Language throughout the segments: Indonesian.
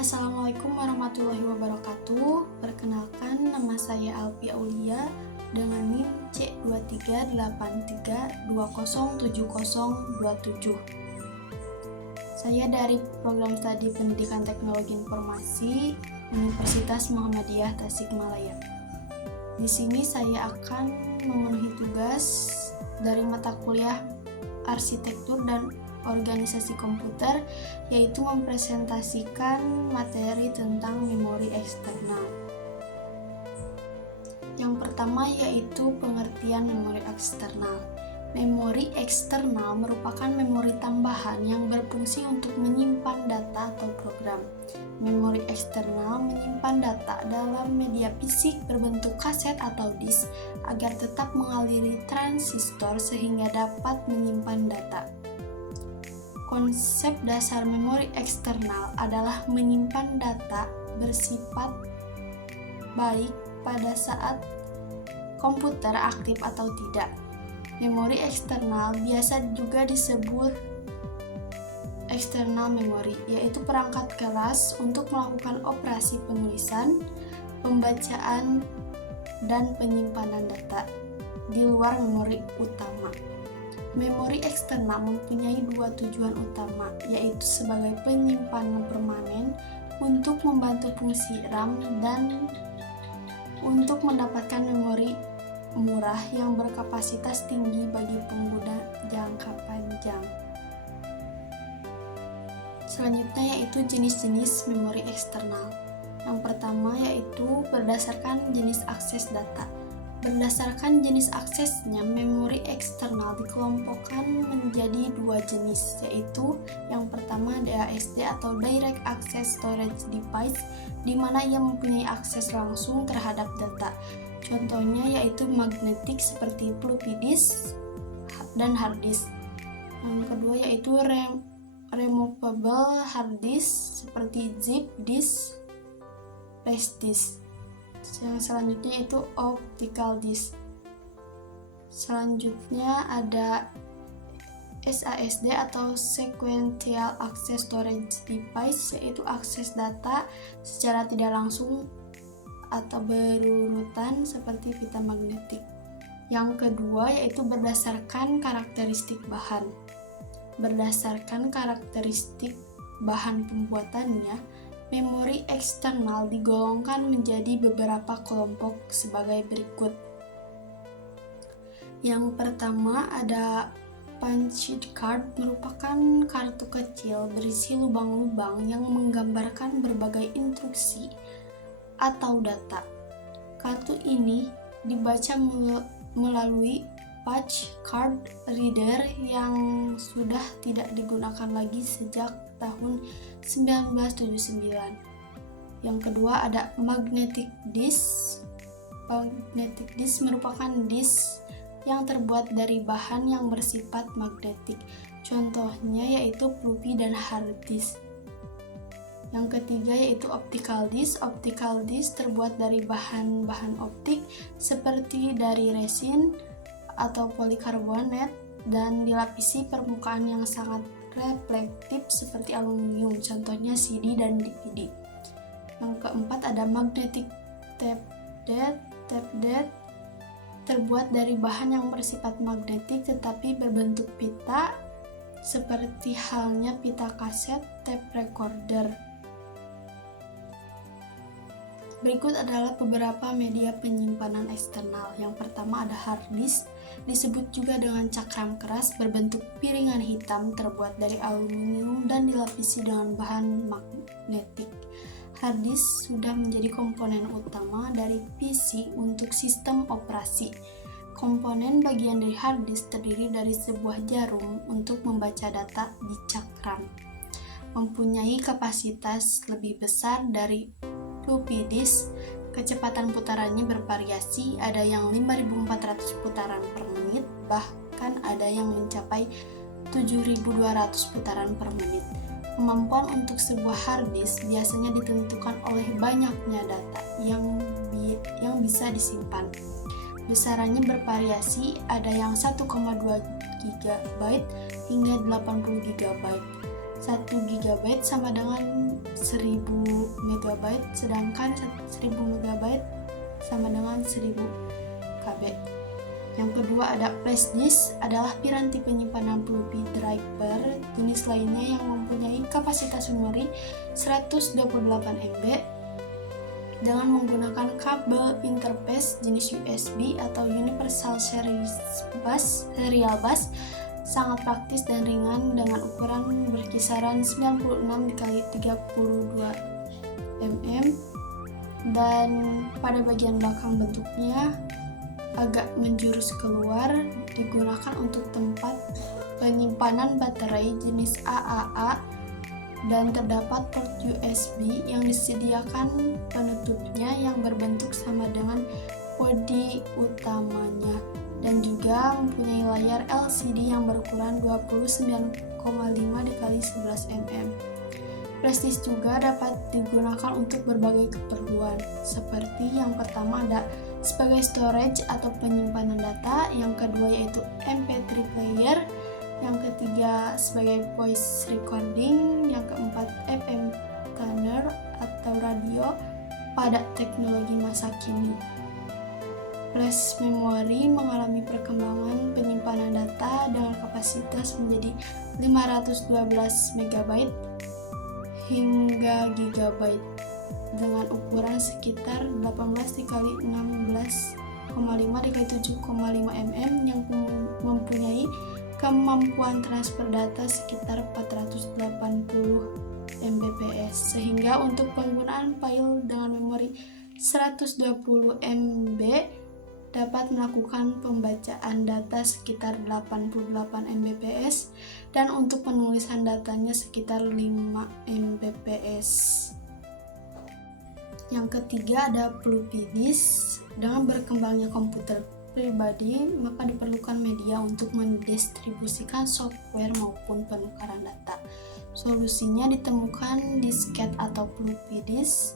Assalamualaikum warahmatullahi wabarakatuh. Perkenalkan, nama saya Alfi Aulia dengan NIM C2383207027. Saya dari Program Studi Pendidikan Teknologi Informasi Universitas Muhammadiyah Tasikmalaya. Di sini saya akan memenuhi tugas dari mata kuliah Arsitektur dan Organisasi Komputer, yaitu mempresentasikan materi tentang memori eksternal. Yang pertama yaitu pengertian memori eksternal. Memori eksternal merupakan memori tambahan yang berfungsi untuk menyimpan data atau program. Memori eksternal menyimpan data dalam media fisik berbentuk kaset atau disk agar tetap mengaliri transistor sehingga dapat menyimpan data. Konsep dasar memori eksternal adalah menyimpan data bersifat baik pada saat komputer aktif atau tidak. Memori eksternal biasa juga disebut external memory, yaitu perangkat keras untuk melakukan operasi penulisan, pembacaan, dan penyimpanan data di luar memori utama. Memori eksternal mempunyai dua tujuan utama, yaitu sebagai penyimpanan permanen untuk membantu fungsi RAM dan untuk mendapatkan memori murah yang berkapasitas tinggi bagi pengguna jangka panjang. Selanjutnya yaitu jenis-jenis memori eksternal. Yang pertama yaitu berdasarkan jenis akses data. Berdasarkan jenis aksesnya, memori eksternal dikelompokkan menjadi dua jenis, yaitu yang pertama DASD atau Direct Access Storage Device, di mana ia mempunyai akses langsung terhadap data. Contohnya yaitu magnetik seperti floppy disk dan hard disk. Yang kedua yaitu removable hard disk seperti zip disk, flash disk. Yang selanjutnya itu optical disk. Selanjutnya ada SASD atau Sequential Access Storage Device, yaitu akses data secara tidak langsung atau berurutan seperti pita magnetik. Yang kedua yaitu berdasarkan karakteristik bahan. Berdasarkan karakteristik bahan pembuatannya, memori eksternal digolongkan menjadi beberapa kelompok sebagai berikut. Yang pertama ada punched card, merupakan kartu kecil berisi lubang-lubang yang menggambarkan berbagai instruksi atau data. Kartu ini dibaca melalui punch card reader yang sudah tidak digunakan lagi sejak tahun 1979. Yang kedua ada magnetic disk. Magnetic disk merupakan disk yang terbuat dari bahan yang bersifat magnetik. Contohnya yaitu floppy dan hard disk. Yang ketiga yaitu optical disk. Optical disk terbuat dari bahan-bahan optik seperti dari resin atau polikarbonat dan dilapisi permukaan yang sangat reflektif seperti aluminium, contohnya CD dan DVD. Yang keempat ada magnetic tape deck. Tape deck terbuat dari bahan yang bersifat magnetik tetapi berbentuk pita seperti halnya pita kaset tape recorder. Berikut adalah beberapa media penyimpanan eksternal. Yang pertama ada hard disk, disebut juga dengan cakram keras, berbentuk piringan hitam terbuat dari aluminium dan dilapisi dengan bahan magnetik. Hard disk sudah menjadi komponen utama dari PC untuk sistem operasi. Komponen bagian dari hard disk terdiri dari sebuah jarum untuk membaca data di cakram. Mempunyai kapasitas lebih besar dari floppy disk, kecepatan putarannya bervariasi, ada yang 5.400 putaran per menit, bahkan ada yang mencapai 7.200 putaran per menit. Kemampuan untuk sebuah hard disk biasanya ditentukan oleh banyaknya data yang bisa disimpan. Besarannya bervariasi, ada yang 1,2 GB hingga 80 GB. 1 GB sama dengan 1000 MB, sedangkan 1000 MB sama dengan 1000 KB. Yang kedua ada flash disk, adalah piranti penyimpanan floppy driver jenis lainnya yang mempunyai kapasitas memori 128 MB dengan menggunakan kabel interface jenis USB atau Universal Serial Bus. Sangat praktis dan ringan dengan ukuran berkisaran 96 x 32 mm, dan pada bagian belakang bentuknya agak menjurus keluar, digunakan untuk tempat penyimpanan baterai jenis AAA, dan terdapat port USB yang disediakan penutupnya yang berbentuk sama dengan bodi utamanya, dan juga mempunyai layar LCD yang berukuran 29,5 x 11 mm. Flash disk juga dapat digunakan untuk berbagai keperluan, seperti yang pertama ada sebagai storage atau penyimpanan data, yang kedua yaitu MP3 player, yang ketiga sebagai voice recording, yang keempat FM tuner atau radio pada teknologi masa kini. Flash memory mengalami perkembangan penyimpanan data dengan kapasitas menjadi 512 MB hingga GB dengan ukuran sekitar 18 x 16,5 x 7,5 mm yang mempunyai kemampuan transfer data sekitar 480 Mbps, sehingga untuk penggunaan file dengan memori 120 MB dapat melakukan pembacaan data sekitar 88 Mbps dan untuk penulisan datanya sekitar 5 Mbps. Yang ketiga ada floppy disk. Dengan berkembangnya komputer pribadi, maka diperlukan media untuk mendistribusikan software maupun penukaran data. Solusinya ditemukan disket atau floppy disk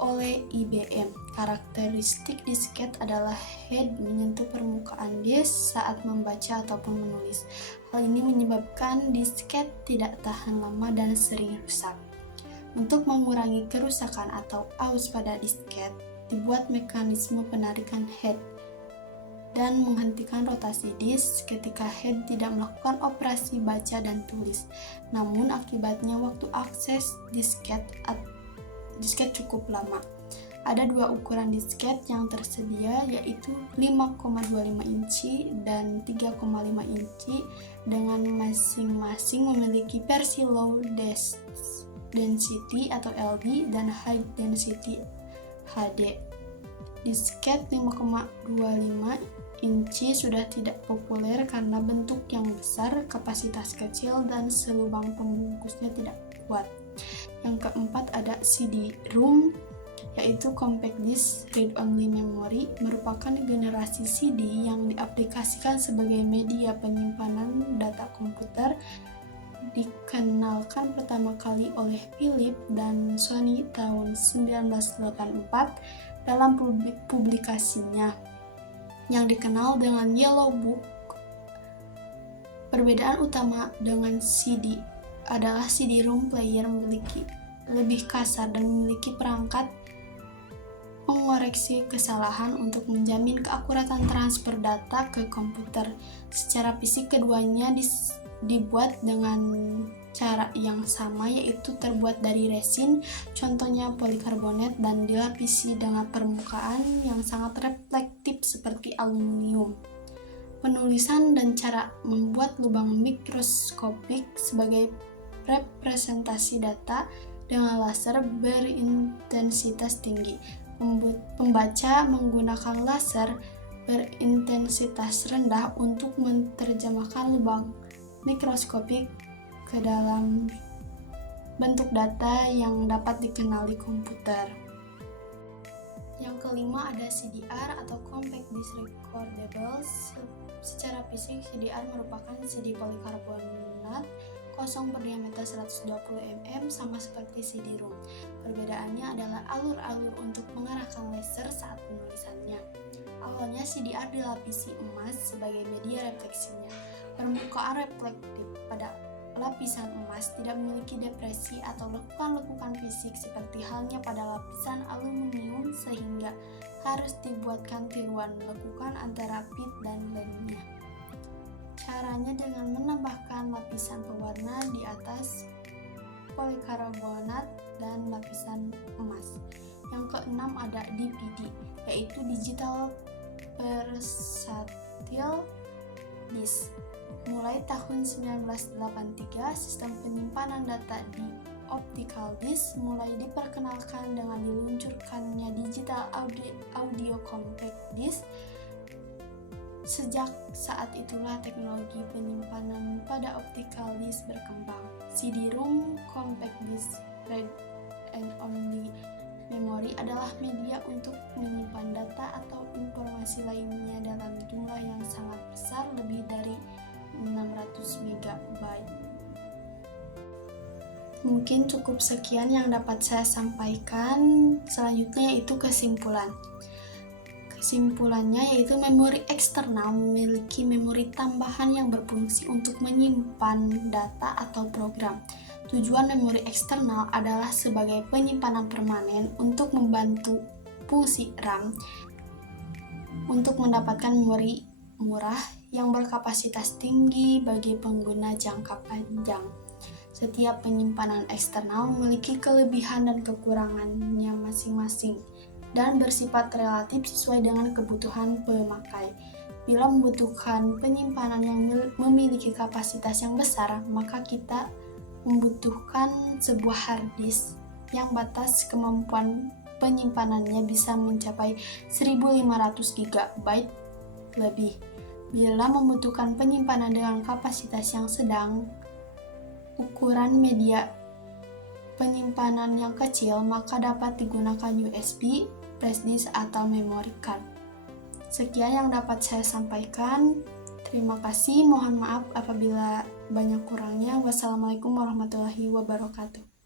oleh IBM. Karakteristik disket adalah head menyentuh permukaan disk saat membaca ataupun menulis. Hal ini menyebabkan disket tidak tahan lama dan sering rusak. Untuk mengurangi kerusakan atau aus pada disket, dibuat mekanisme penarikan head dan menghentikan rotasi disk ketika head tidak melakukan operasi baca dan tulis. Namun akibatnya waktu akses disket cukup lama. Ada dua ukuran disket yang tersedia, yaitu 5,25 inci dan 3,5 inci, dengan masing-masing memiliki versi low density atau LD dan high density HD. Disket 5,25 inci sudah tidak populer karena bentuk yang besar, kapasitas kecil, dan selubang pembungkusnya tidak kuat. Yang keempat ada CD-ROM, yaitu Compact Disc Read Only Memory, merupakan generasi CD yang diaplikasikan sebagai media penyimpanan data komputer. Dikenalkan pertama kali oleh Philips dan Sony tahun 1984 dalam publikasinya yang dikenal dengan Yellow Book. Perbedaan utama dengan CD adalah CD-ROM player memiliki lebih kasar dan memiliki perangkat mengoreksi kesalahan untuk menjamin keakuratan transfer data ke komputer. Secara fisik keduanya dibuat dengan cara yang sama, yaitu terbuat dari resin, contohnya polikarbonat, dan dilapisi dengan permukaan yang sangat reflektif seperti aluminium. Penulisan dan cara membuat lubang mikroskopik sebagai representasi data dengan laser berintensitas tinggi. Pembaca menggunakan laser berintensitas rendah untuk menerjemahkan lubang mikroskopik ke dalam bentuk data yang dapat dikenali komputer. Yang kelima ada CDR atau Compact Disc Recordable. Secara fisik, CDR merupakan CD polikarbonat kosong berdiameter 120 mm, sama seperti CD-ROM. Perbedaannya adalah alur-alur untuk mengarahkan laser saat penulisannya. Awalnya CDR dilapisi emas sebagai media refleksinya. Permukaan reflektif pada lapisan emas tidak memiliki depresi atau lekukan-lekukan fisik seperti halnya pada lapisan aluminium, sehingga harus dibuatkan tiruan lekukan antara pit dan lemnya. Caranya dengan menambahkan lapisan pewarna di atas polikarbonat dan lapisan emas. Yang keenam ada DPD, yaitu Digital Versatile Disk. Mulai tahun 1983, sistem penyimpanan data di optical disk mulai diperkenalkan dengan diluncurkannya Digital Audio Compact Disc. Sejak saat itulah teknologi penyimpanan pada optical disk berkembang. CD-ROM, compact disc, read and only memory adalah media untuk menyimpan data atau informasi lainnya dalam jumlah yang sangat besar, lebih dari 600 MB. Mungkin cukup sekian yang dapat saya sampaikan. Selanjutnya yaitu kesimpulan. Kesimpulannya yaitu memori eksternal memiliki memori tambahan yang berfungsi untuk menyimpan data atau program. Tujuan memori eksternal adalah sebagai penyimpanan permanen untuk membantu fungsi RAM untuk mendapatkan memori murah yang berkapasitas tinggi bagi pengguna jangka panjang. Setiap penyimpanan eksternal memiliki kelebihan dan kekurangannya masing-masing dan bersifat relatif sesuai dengan kebutuhan pemakai. Bila membutuhkan penyimpanan yang memiliki kapasitas yang besar, maka kita membutuhkan sebuah hard disk yang batas kemampuan penyimpanannya bisa mencapai 1500 GB lebih. Bila membutuhkan penyimpanan dengan kapasitas yang sedang, ukuran media penyimpanan yang kecil, maka dapat digunakan USB, flash disk, atau memory card. Sekian yang dapat saya sampaikan. Terima kasih, mohon maaf apabila banyak kurangnya. Wassalamualaikum warahmatullahi wabarakatuh.